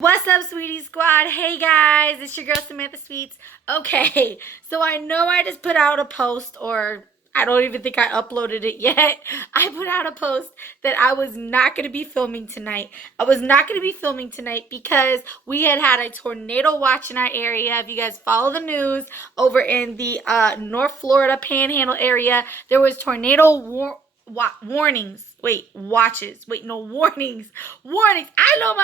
What's up, Sweetie Squad? Hey guys, it's your girl Samantha Sweets. Okay, so I know I just put out a post, or I don't even think I uploaded it yet. I put out a post that I was not going to be filming tonight. I was not going to be filming tonight because we had a tornado watch in our area. If you guys follow the news over in the North Florida Panhandle area, there was warnings. Wait, watches. Wait, no, warnings. Warnings. I know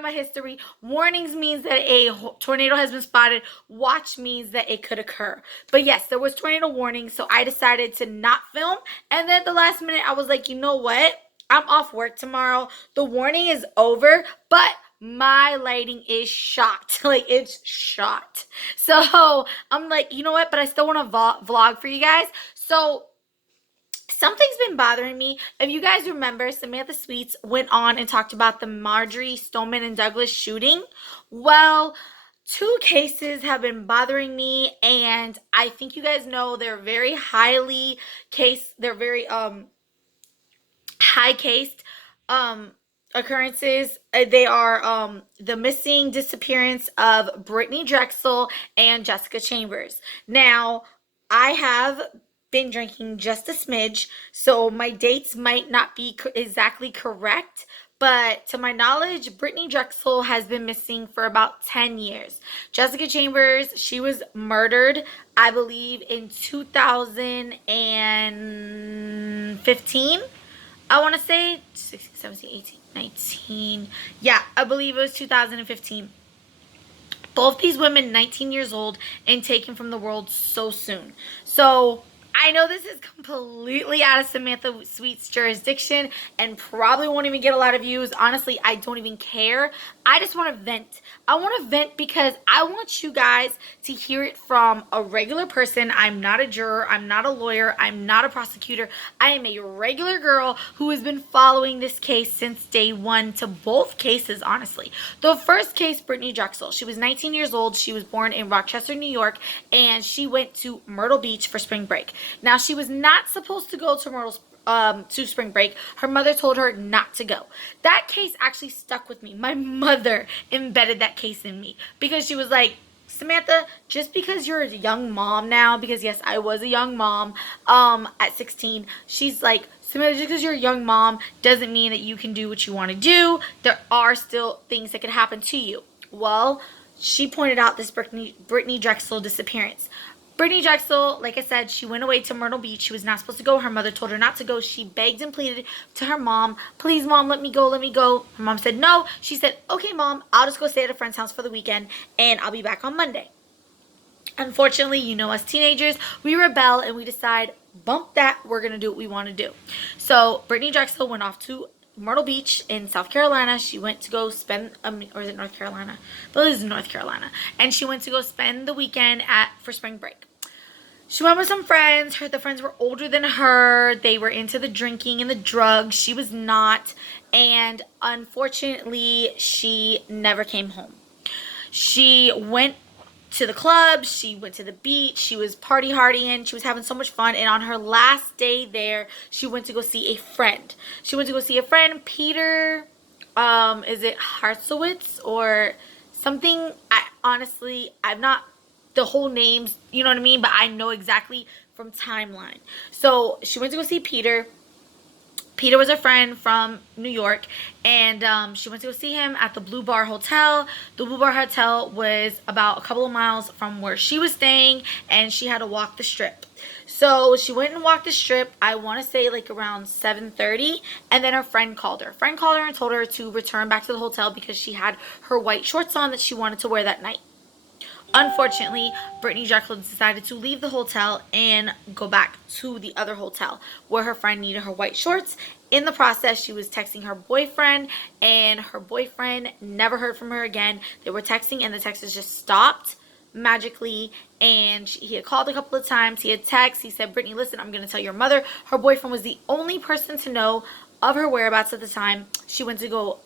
my history. Warnings means that a tornado has been spotted. Watch means that it could occur. But yes, there was tornado warnings, so I decided to not film. And then at the last minute, I was like, you know what? I'm off work tomorrow. The warning is over, but my lighting is shot. Like, it's shot. So I'm like, you know what? But I still want to vlog for you guys. So something's been bothering me. If you guys remember, Samantha Sweets went on and talked about the Marjory Stoneman and Douglas shooting. Well, two cases have been bothering me, and I think you guys know they're very they're very high cased occurrences. They are the missing disappearance of Brittany Drexel and Jessica Chambers. Now, I have been drinking just a smidge, so my dates might not be exactly correct. But to my knowledge, Brittany Drexel has been missing for about 10 years. Jessica Chambers, she was murdered, I believe, in 2015. I want to say 16, 17, 18, 19. Yeah, I believe it was 2015. Both these women 19 years old and taken from the world so soon. So I know this is completely out of Samantha Sweet's jurisdiction and probably won't even get a lot of views. Honestly, I don't even care. I just want to vent. I want to vent because I want you guys to hear it from a regular person. I'm not a juror. I'm not a lawyer. I'm not a prosecutor. I am a regular girl who has been following this case since day one, to both cases, honestly. The first case, Brittany Drexel, she was 19 years old. She was born in Rochester, New York, and she went to Myrtle Beach for spring break. Now, she was not supposed to go to spring break. Her mother told her not to go. That case actually stuck with me. My mother embedded that case in me because she was like, Samantha, just because you're a young mom now, because yes, I was a young mom at 16, she's like, Samantha, just because you're a young mom doesn't mean that you can do what you want to do. There are still things that can happen to you. Well, she pointed out this Brittany Drexel disappearance. Brittany Drexel, like I said, she went away to Myrtle Beach. She was not supposed to go. Her mother told her not to go. She begged and pleaded to her mom, please, mom, let me go, let me go. Her mom said no. She said, okay, mom, I'll just go stay at a friend's house for the weekend, and I'll be back on Monday. Unfortunately, you know, as teenagers, we rebel and we decide, bump that, we're going to do what we want to do. So Brittany Drexel went off to Myrtle Beach in South Carolina. She went to go spend, or is it North Carolina? But it is North Carolina. And she went to go spend the weekend for spring break. She went with some friends. The friends were older than her. They were into the drinking and the drugs. She was not. And unfortunately, she never came home. She went to the club. She went to the beach. She was party hardying. She was having so much fun. And on her last day there, she went to go see a friend. Peter, is it Hartzowitz or something? I'm not the whole names, you know what I mean? But I know exactly from timeline. So she went to go see Peter. Peter was a friend from New York, and she went to go see him at the Blue Bar Hotel. The Blue Bar Hotel was about a couple of miles from where she was staying, and she had to walk the strip. So she went and walked the strip, I want to say like around 7:30, and then her friend called her. And told her to return back to the hotel because she had her white shorts on that she wanted to wear that night. Unfortunately, Brittany Drexel decided to leave the hotel and go back to the other hotel where her friend needed her white shorts. In the process, she was texting her boyfriend, and her boyfriend never heard from her again. They were texting, and the texts just stopped magically, and he had called a couple of times. He had texted. He said, Brittany, listen, I'm going to tell your mother. Her boyfriend was the only person to know of her whereabouts at the time. He went to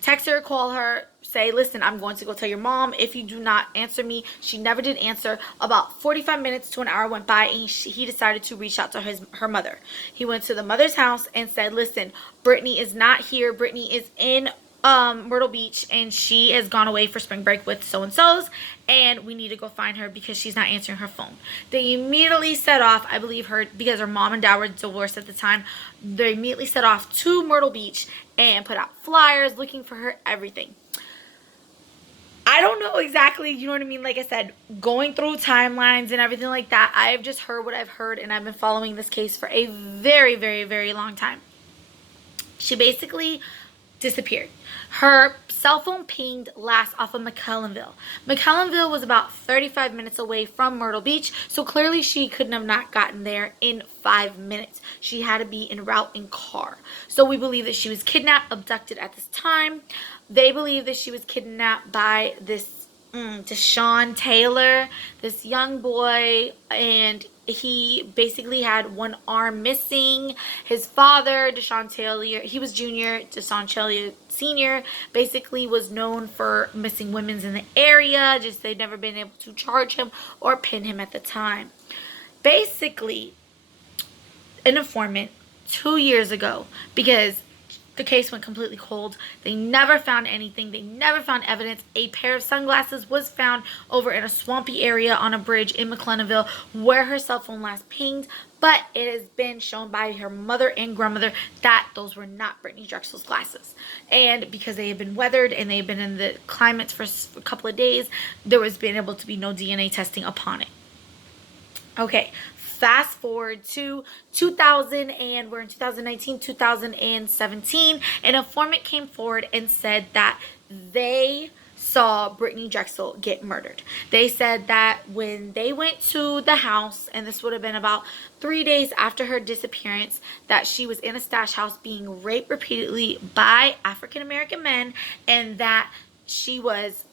text her, call her, say, listen, I'm going to go tell your mom if you do not answer me. She never did answer. About 45 minutes to an hour went by, and he decided to reach out to her mother. He went to the mother's house and said, listen, Brittany is not here. Brittany is in Myrtle Beach, and she has gone away for spring break with so-and-sos, and we need to go find her because she's not answering her phone. They immediately set off, I believe her, because her mom and dad were divorced at the time, they immediately set off to Myrtle Beach and put out flyers looking for her, everything. I don't know exactly, you know what I mean? Like I said, going through timelines and everything like that, I've just heard what I've heard, and I've been following this case for a very, very, very long time. She basically disappeared. Her cell phone pinged last off of McClellanville. McClellanville was about 35 minutes away from Myrtle Beach, so clearly she couldn't have not gotten there in 5 minutes. She had to be en route in car. So we believe that she was kidnapped, abducted at this time. They believe that she was kidnapped by this Deshaun Taylor, this young boy, and he basically had one arm missing. His father, Deshaun Taylor, he was junior. Deshaun Taylor Sr. basically was known for missing women in the area. Just they'd never been able to charge him or pin him at the time. Basically, an informant 2 years ago, because the case went completely cold. They never found anything. They never found evidence. A pair of sunglasses was found over in a swampy area on a bridge in McClellanville where her cell phone last pinged, but it has been shown by her mother and grandmother that those were not Brittany Drexel's glasses. And because they have been weathered and they've been in the climates for a couple of days, there was been able to be no DNA testing upon it. Okay, fast forward to 2000, and we're in 2019, 2017. An informant came forward and said that they saw Brittany Drexel get murdered. They said that when they went to the house, and this would have been about 3 days after her disappearance, that she was in a stash house being raped repeatedly by African American men, and that she was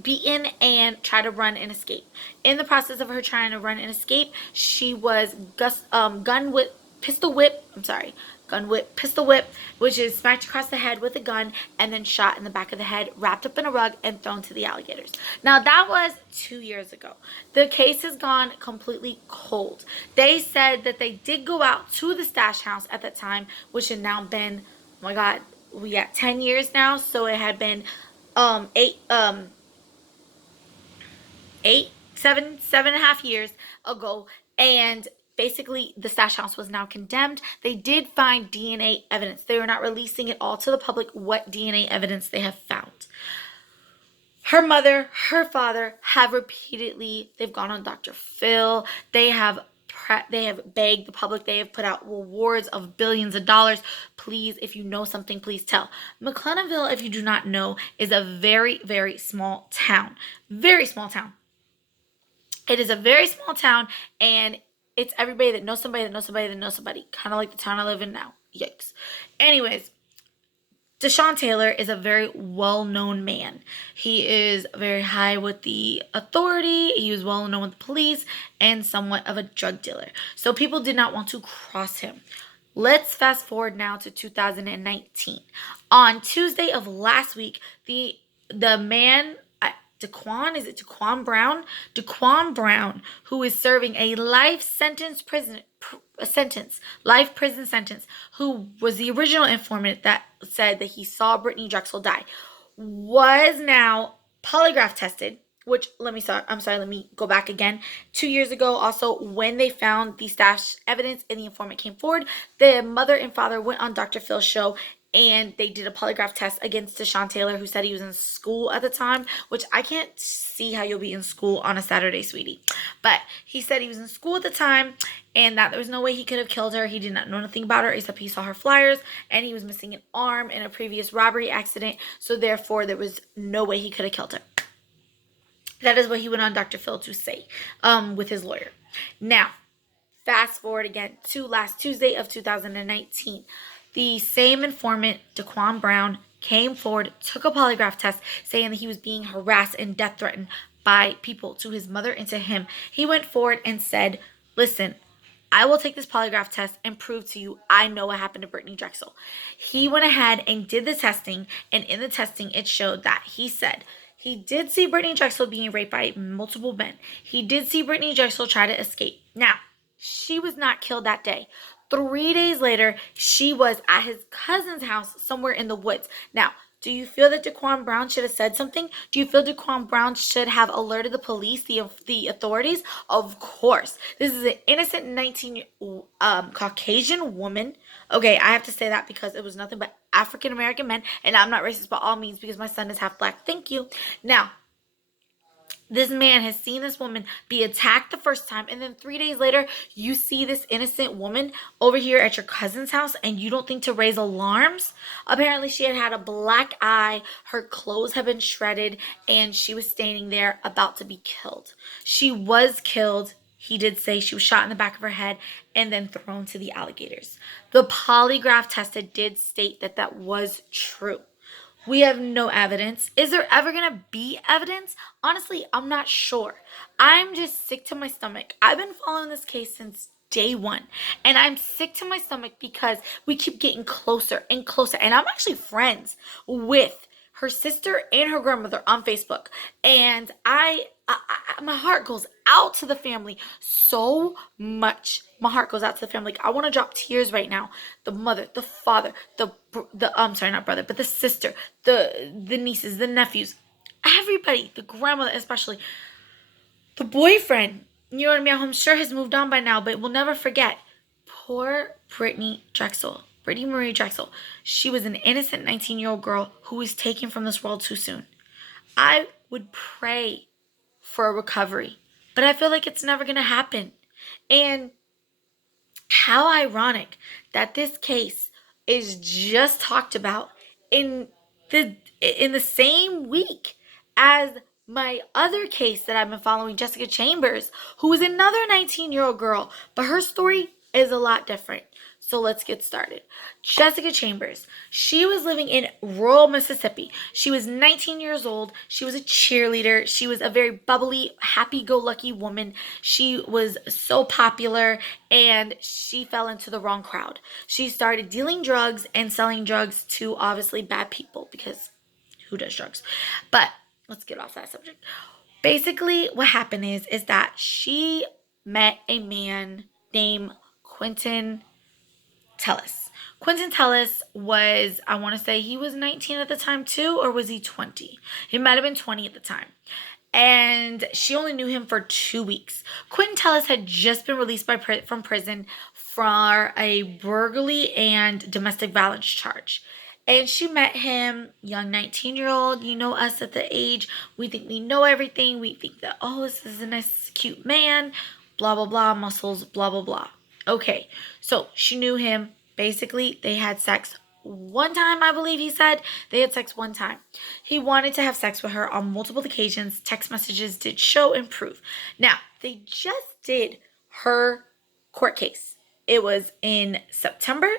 beaten and tried to run and escape. In the process of her trying to run and escape, she was pistol whip, which is smacked across the head with a gun and then shot in the back of the head, wrapped up in a rug, and thrown to the alligators. Now, that was 2 years ago. The case has gone completely cold. They said that they did go out to the stash house at that time, which had now been, oh my God, we got 10 years now, so it had been 7.5 years ago, and basically the stash house was now condemned. They did find DNA evidence. They are not releasing it all to the public what DNA evidence they have found. Her mother, her father have repeatedly, they've gone on Dr. Phil. They have begged the public. They have put out rewards of billions of dollars. Please, if you know something, please tell. McClellanville, if you do not know, is a very, very small town. Very small town. It is a very small town, and it's everybody that knows somebody that knows somebody that knows somebody. Kind of like the town I live in now. Yikes. Anyways, Deshaun Taylor is a very well-known man. He is very high with the authority. He was well-known with the police and somewhat of a drug dealer. So people did not want to cross him. Let's fast forward now to 2019. On Tuesday of last week, the man... Daquan Brown? Daquan Brown, who is serving a life prison sentence, who was the original informant that said that he saw Brittany Drexel die, was now polygraph tested, which, let me go back again. 2 years ago, also, when they found the stash evidence and the informant came forward, the mother and father went on Dr. Phil's show, and they did a polygraph test against Deshaun Taylor, who said he was in school at the time, which I can't see how you'll be in school on a Saturday, sweetie. But he said he was in school at the time and that there was no way he could have killed her. He did not know nothing about her except he saw her flyers, and he was missing an arm in a previous robbery accident, so therefore there was no way he could have killed her. That is what he went on Dr. Phil to say with his lawyer. Now, fast forward again to last Tuesday of 2019. The same informant, Daquan Brown, came forward, took a polygraph test, saying that he was being harassed and death threatened by people to his mother and to him. He went forward and said, listen, I will take this polygraph test and prove to you I know what happened to Brittany Drexel. He went ahead and did the testing, and in the testing, it showed that he said he did see Brittany Drexel being raped by multiple men. He did see Brittany Drexel try to escape. Now, she was not killed that day. 3 days later, she was at his cousin's house somewhere in the woods. Now, do you feel that Daquan Brown should have said something? Do you feel Daquan Brown should have alerted the police, the authorities? Of course. This is an innocent 19 Caucasian woman. Okay, I have to say that because it was nothing but African American men, and I'm not racist by all means because my son is half black. Thank you. Now, this man has seen this woman be attacked the first time, and then 3 days later, you see this innocent woman over here at your cousin's house, and you don't think to raise alarms? Apparently, she had a black eye, her clothes had been shredded, and she was standing there about to be killed. She was killed. He did say she was shot in the back of her head and then thrown to the alligators. The polygraph tested did state that that was true. We have no evidence. Is there ever going to be evidence? Honestly, I'm not sure. I'm just sick to my stomach. I've been following this case since day one, and I'm sick to my stomach because we keep getting closer and closer. And I'm actually friends with her sister and her grandmother on Facebook, and my heart goes out to the family so much. My heart goes out to the family. Like, I want to drop tears right now. The mother, the father, the I'm sorry, not brother, but the sister, the nieces, the nephews, everybody, the grandmother especially, the boyfriend. You know what I mean? I'm sure has moved on by now, but we'll never forget. Poor Brittany Drexel. Brittany Marie Drexel. She was an innocent 19-year-old girl who was taken from this world too soon. I would pray for a recovery, but I feel like it's never going to happen. And how ironic that this case is just talked about in the same week as my other case that I've been following, Jessica Chambers, who is another 19-year-old girl, but her story is a lot different. So let's get started. Jessica Chambers, she was living in rural Mississippi. She was 19 years old. She was a cheerleader. She was a very bubbly, happy-go-lucky woman. She was so popular, and she fell into the wrong crowd. She started dealing drugs and selling drugs to obviously bad people, because who does drugs? But let's get off that subject. Basically, what happened is that she met a man named Quentin Tellis. Quentin Tellis was, I want to say he was 19 at the time too, or was he 20? He might have been 20 at the time. And she only knew him for 2 weeks. Quentin Tellis had just been released from prison for a burglary and domestic violence charge. And she met him, young 19-year-old. You know us at the age, we think we know everything. We think that, oh, this is a nice, cute man, blah, blah, blah, muscles, blah, blah, blah. Okay, so she knew him. Basically, they had sex one time, I believe he said. They had sex one time. He wanted to have sex with her on multiple occasions. Text messages did show and prove. Now, they just did her court case. It was in September.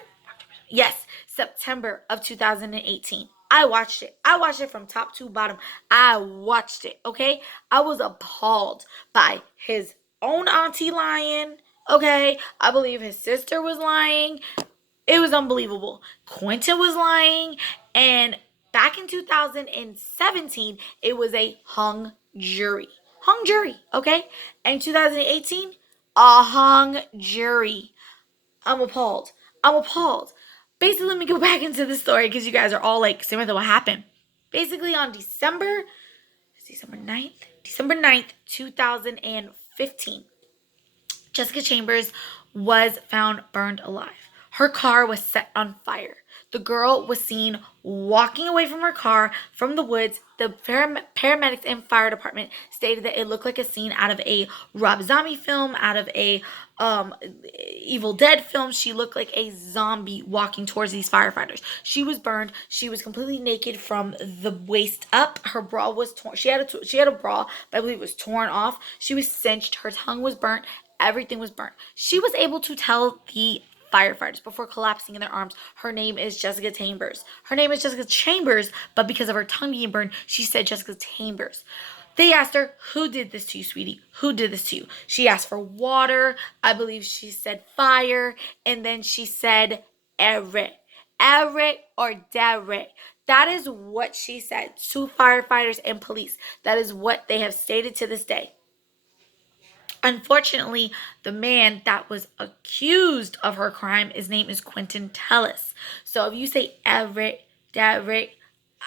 Yes, September of 2018. I watched it. I watched it from top to bottom. I watched it, okay? I was appalled by his own auntie lying. Okay, I believe his sister was lying. It was unbelievable. Quentin was lying. And back in 2017, it was a hung jury. Hung jury, okay? And 2018, a hung jury. I'm appalled. I'm appalled. Basically, let me go back into the story because you guys are all like, Samantha, what happened? Basically, on December 9th, 2015, Jessica Chambers was found burned alive. Her car was set on fire. The girl was seen walking away from her car from the woods. The paramedics and fire department stated that it looked like a scene out of a Rob Zombie film, out of a Evil Dead film. She looked like a zombie walking towards these firefighters. She was burned. She was completely naked from the waist up. Her bra was torn. She had a bra, but I believe it was torn off. She was cinched. Her tongue was burnt. Everything was burnt. She was able to tell the firefighters before collapsing in their arms, her name is Jessica Chambers. Her name is Jessica Chambers, but because of her tongue being burned, she said Jessica Chambers. They asked her, who did this to you, sweetie? Who did this to you? She asked for water. I believe she said fire. And then she said Eric. Eric or Derek. That is what she said to firefighters and police. That is what they have stated to this day. Unfortunately, the man that was accused of her crime, his name is Quentin Tellis. So if you say Everett, Derek,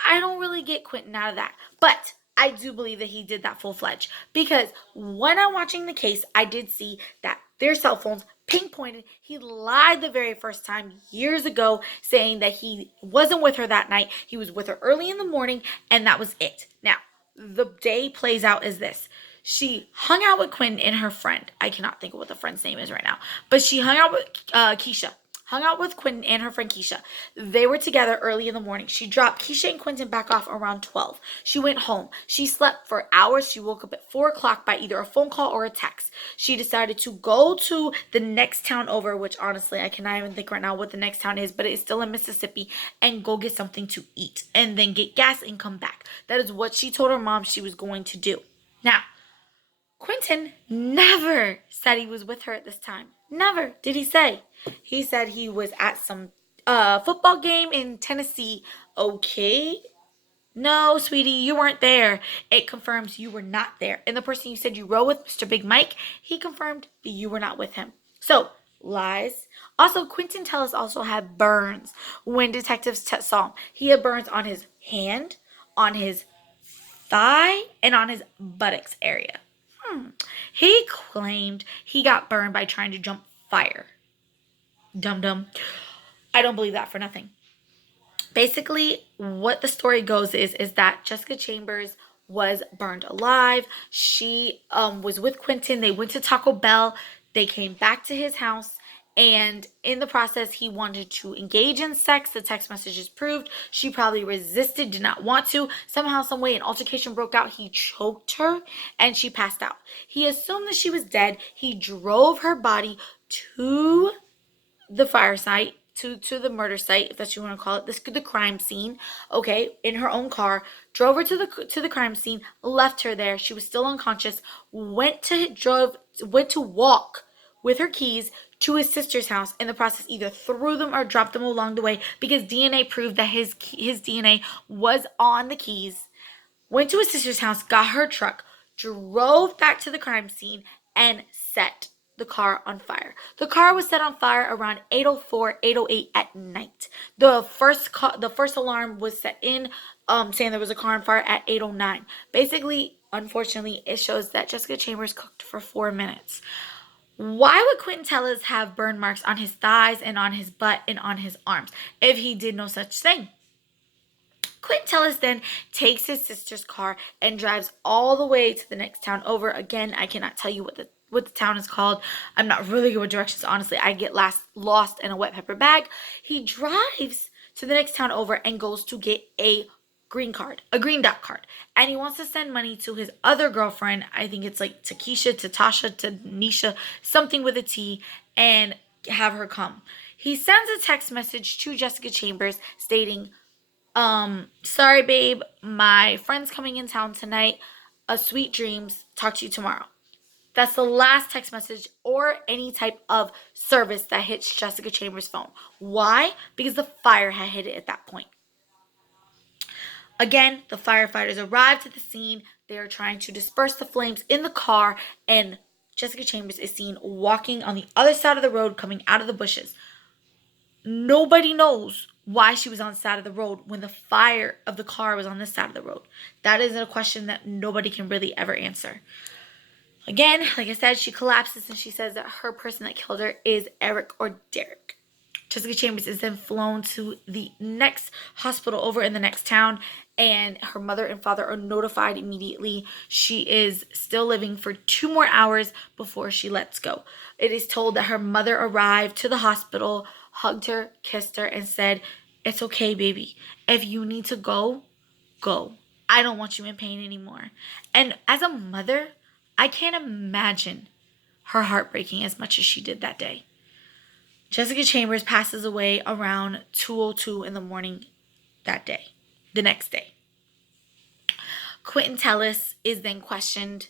I don't really get Quentin out of that. But I do believe that he did that full fledged. Because when I'm watching the case, I did see that their cell phones pinpointed. He lied the very first time years ago, saying that he wasn't with her that night. He was with her early in the morning, and that was it. Now, the day plays out as this. She hung out with Quentin and her friend. I cannot think of what the friend's name is right now. But she hung out with Keisha. Hung out with Quentin and her friend Keisha. They were together early in the morning. She dropped Keisha and Quentin back off around 12. She went home. She slept for hours. She woke up at 4 o'clock by either a phone call or a text. She decided to go to the next town over, which honestly, I cannot even think right now what the next town is, but it is still in Mississippi, and go get something to eat and then get gas and come back. That is what she told her mom she was going to do. Now, Quentin never said he was with her at this time. Never did he say. He said he was at some football game in Tennessee. Okay. No, sweetie, you weren't there. It confirms you were not there. And the person you said you rode with, Mr. Big Mike, he confirmed that you were not with him. So, lies. Also, Quentin Tellis also had burns when detectives saw him. He had burns on his hand, on his thigh, and on his buttocks area. He claimed he got burned by trying to jump fire. Dum dum. I don't believe that for nothing. Basically, what the story goes is that Jessica Chambers was burned alive. She was with Quentin. They went to Taco Bell. They came back to his house. And in the process, he wanted to engage in sex. The text messages proved she probably resisted, did not want to. Somehow, some way, an altercation broke out. He choked her and she passed out. He assumed that she was dead. He drove her body to the fire site, to the murder site, if that's what you want to call it, the crime scene, okay, in her own car, drove her to the crime scene, left her there. She was still unconscious, went to walk with her keys to his sister's house. In the process, either threw them or dropped them along the way because DNA proved that his DNA was on the keys. Went to his sister's house, got her truck, drove back to the crime scene, and set the car on fire. The car was set on fire around 8:04, 8:08 at night. The first alarm was set in, saying there was a car on fire at 8:09. Basically, unfortunately, it shows that Jessica Chambers cooked for 4 minutes. Why would Quentin Tellis have burn marks on his thighs and on his butt and on his arms if he did no such thing? Quentin Tellis then takes his sister's car and drives all the way to the next town over. Again, I cannot tell you what the town is called. I'm not really good with directions, honestly. I get lost in a wet pepper bag. He drives to the next town over and goes to get a green dot card. And he wants to send money to his other girlfriend. I think it's like Takesha, Tatasha, Tanisha, something with a T, and have her come. He sends a text message to Jessica Chambers stating, sorry babe, my friend's coming in town tonight. Sweet dreams. Talk to you tomorrow. That's the last text message or any type of service that hits Jessica Chambers' phone. Why? Because the fire had hit it at that point. Again, the firefighters arrived at the scene. They are trying to disperse the flames in the car, and Jessica Chambers is seen walking on the other side of the road, coming out of the bushes. Nobody knows why she was on the side of the road when the fire of the car was on this side of the road. That is a question that nobody can really ever answer. Again, like I said, she collapses and she says that her person that killed her is Eric or Derek. Jessica Chambers is then flown to the next hospital over in the next town, and her mother and father are notified immediately. She is still living for 2 more hours before she lets go. It is told that her mother arrived to the hospital, hugged her, kissed her, and said, "It's okay, baby. If you need to go, go. I don't want you in pain anymore." And as a mother, I can't imagine her heart breaking as much as she did that day. Jessica Chambers passes away around 2:02 in the morning that day, the next day. Quentin Tellis is then questioned,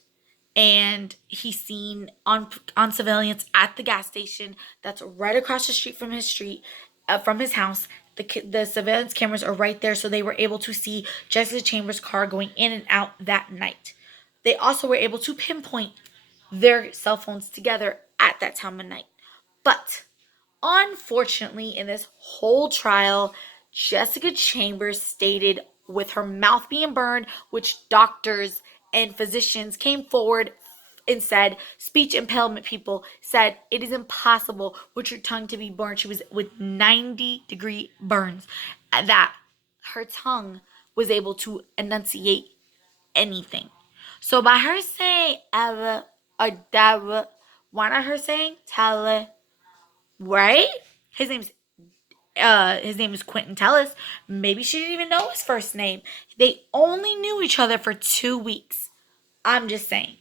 and he's seen on surveillance at the gas station that's right across the street from his house. The surveillance cameras are right there, so they were able to see Jessica Chambers' car going in and out that night. They also were able to pinpoint their cell phones together at that time of night. But unfortunately, in this whole trial, Jessica Chambers stated with her mouth being burned, which doctors and physicians came forward and said, speech impairment people said it is impossible with your tongue to be burned. She was with 90-degree burns. That her tongue was able to enunciate anything. So by her saying ever or never, why not her saying tele, right? His name's his name is Quentin Tellis. Maybe she didn't even know his first name. They only knew each other for 2 weeks. I'm just saying.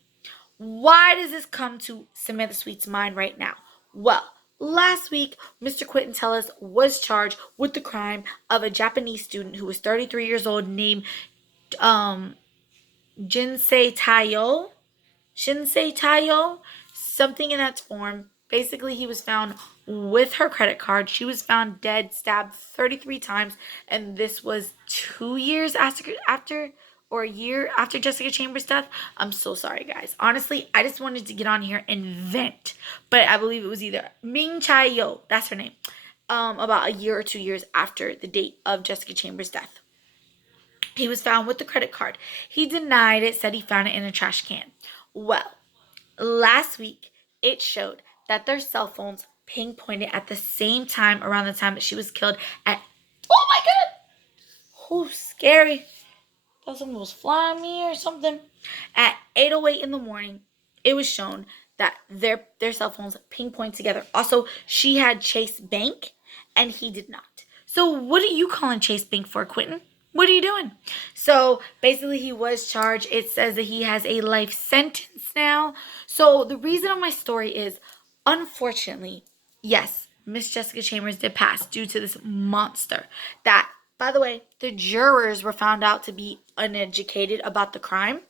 Why does this come to Samantha Sweet's mind right now? Well, last week, Mr. Quentin Tellis was charged with the crime of a Japanese student who was 33 years old named um, Jinsei Taiyo. Shinsei Taiyo, something in that form. Basically, he was found with her credit card. She was found dead, stabbed 33 times, and this was 2 years after or a year after Jessica Chambers' death. I'm so sorry, guys. Honestly, I just wanted to get on here and vent, but I believe it was either Ming Chai Yo, that's her name, about a year or 2 years after the date of Jessica Chambers' death. He was found with the credit card. He denied it, said he found it in a trash can. Well, last week, it showed that their cell phones pinpointed at the same time around the time that she was killed at, oh my god, oh, scary. Thought someone was flying me or something. At 8:08 in the morning, it was shown that their cell phones pinpoint together. Also, she had Chase Bank and he did not. So what are you calling Chase Bank for, Quentin? What are you doing? So basically, he was charged. It says that he has a life sentence now. So the reason of my story is, unfortunately, yes, Miss Jessica Chambers did pass due to this monster. That, by the way, the jurors were found out to be uneducated about the crime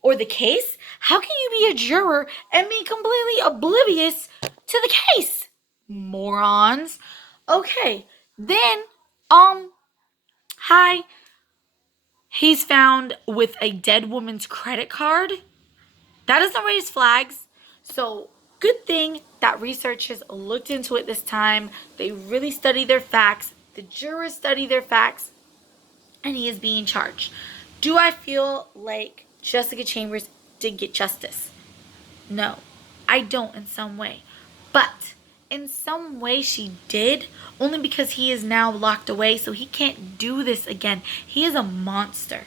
or the case. How can you be a juror and be completely oblivious to the case? Morons. Okay, then, hi. He's found with a dead woman's credit card. That doesn't raise flags. So, good thing that researchers looked into it this time. They really studied their facts. The jurors studied their facts. And he is being charged. Do I feel like Jessica Chambers did get justice? No, I don't in some way. But in some way she did, only because he is now locked away, so he can't do this again. He is a monster.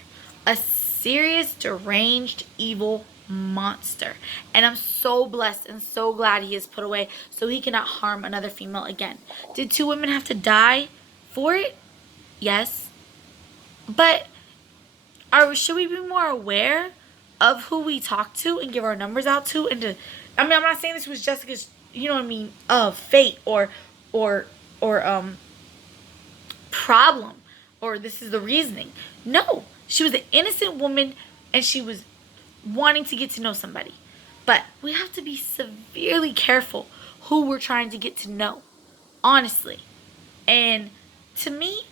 A serious, deranged, evil monster. And I'm so blessed and so glad he is put away so he cannot harm another female again. Did 2 women have to die for it? Yes. But should we be more aware of who we talk to and give our numbers out to? And to, I mean, I'm not saying this was Jessica's, you know what I mean, fate or problem, or this is the reasoning. No, she was an innocent woman and she was wanting to get to know somebody. But we have to be severely careful who we're trying to get to know, honestly. And to me,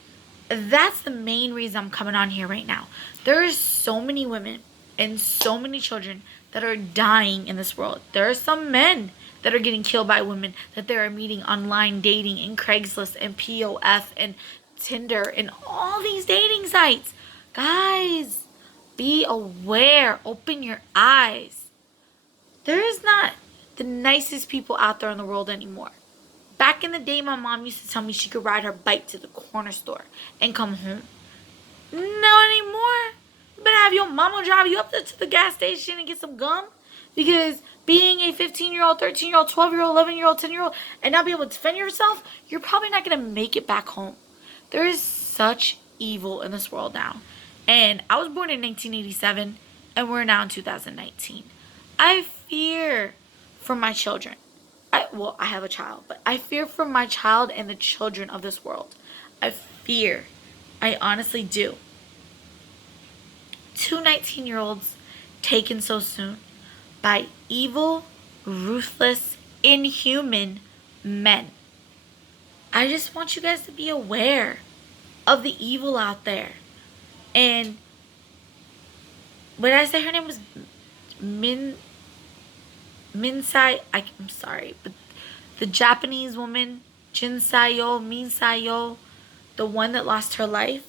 that's the main reason I'm coming on here right now. There are so many women and so many children that are dying in this world. There are some men that are getting killed by women that they are meeting online dating and Craigslist and POF and Tinder and all these dating sites. Guys, be aware. Open your eyes. There is not the nicest people out there in the world anymore. Back in the day, my mom used to tell me she could ride her bike to the corner store and come home. Not anymore. You better have your mama drive you up to the gas station and get some gum. Because being a 15-year-old, 13-year-old, 12-year-old, 11-year-old, 10-year-old, and not be able to defend yourself, you're probably not going to make it back home. There is such evil in this world now. And I was born in 1987, and we're now in 2019. I fear for my children. I have a child, but I fear for my child and the children of this world. I fear. I honestly do. 2 19-year-olds taken so soon by evil, ruthless, inhuman men. I just want you guys to be aware of the evil out there. And what did I say her name was? I'm sorry, but the Japanese woman, Jin Sayo, Min Sayo, the one that lost her life,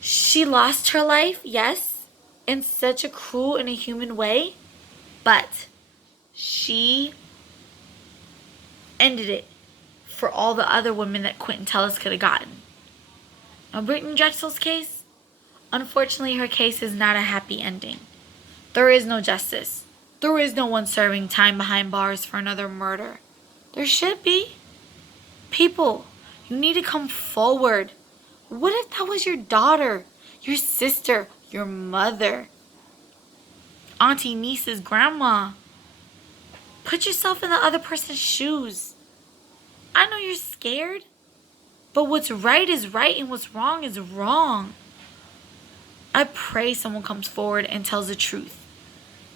she lost her life, yes, in such a cruel and a human way, but she ended it for all the other women that Quentin Tellis could have gotten. Now, Brittany Drexel's case, unfortunately, her case is not a happy ending. There is no justice. There is no one serving time behind bars for another murder. There should be. People, you need to come forward. What if that was your daughter, your sister, your mother, auntie, niece's grandma? Put yourself in the other person's shoes. I know you're scared, but what's right is right and what's wrong is wrong. I pray someone comes forward and tells the truth,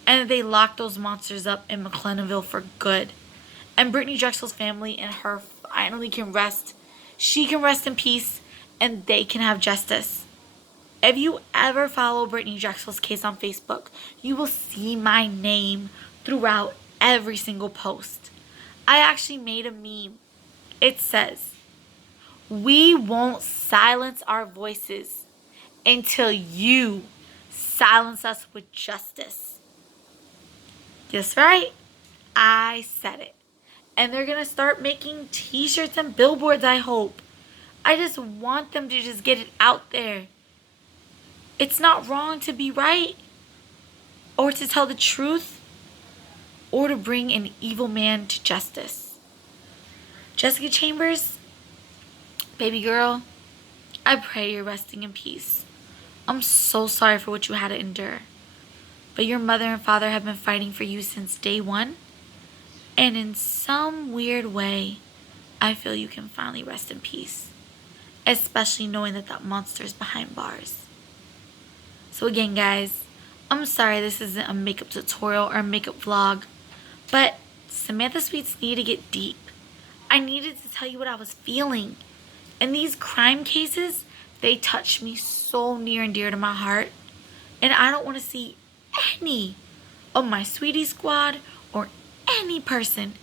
and that they lock those monsters up in McLennanville for good. And Brittany Drexel's family and her finally can rest. She can rest in peace, and they can have justice. If you ever follow Brittany Drexel's case on Facebook, you will see my name throughout every single post. I actually made a meme. It says, "We won't silence our voices until you silence us with justice." That's right. I said it. And they're going to start making t-shirts and billboards, I hope. I just want them to just get it out there. It's not wrong to be right, or to tell the truth, or to bring an evil man to justice. Jessica Chambers, baby girl, I pray you're resting in peace. I'm so sorry for what you had to endure. But your mother and father have been fighting for you since day one. And in some weird way, I feel you can finally rest in peace. Especially knowing that that monster is behind bars. So again, guys, I'm sorry this isn't a makeup tutorial or a makeup vlog. But Samantha Sweets needed to get deep. I needed to tell you what I was feeling. And these crime cases, they touch me so near and dear to my heart. And I don't want to see any of my Sweetie Squad or any person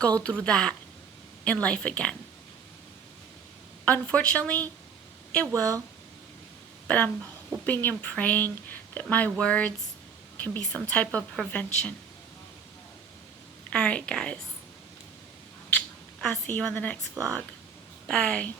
go through that in life again. Unfortunately, it will. But I'm hoping and praying that my words can be some type of prevention. Alright, guys. I'll see you on the next vlog. Bye.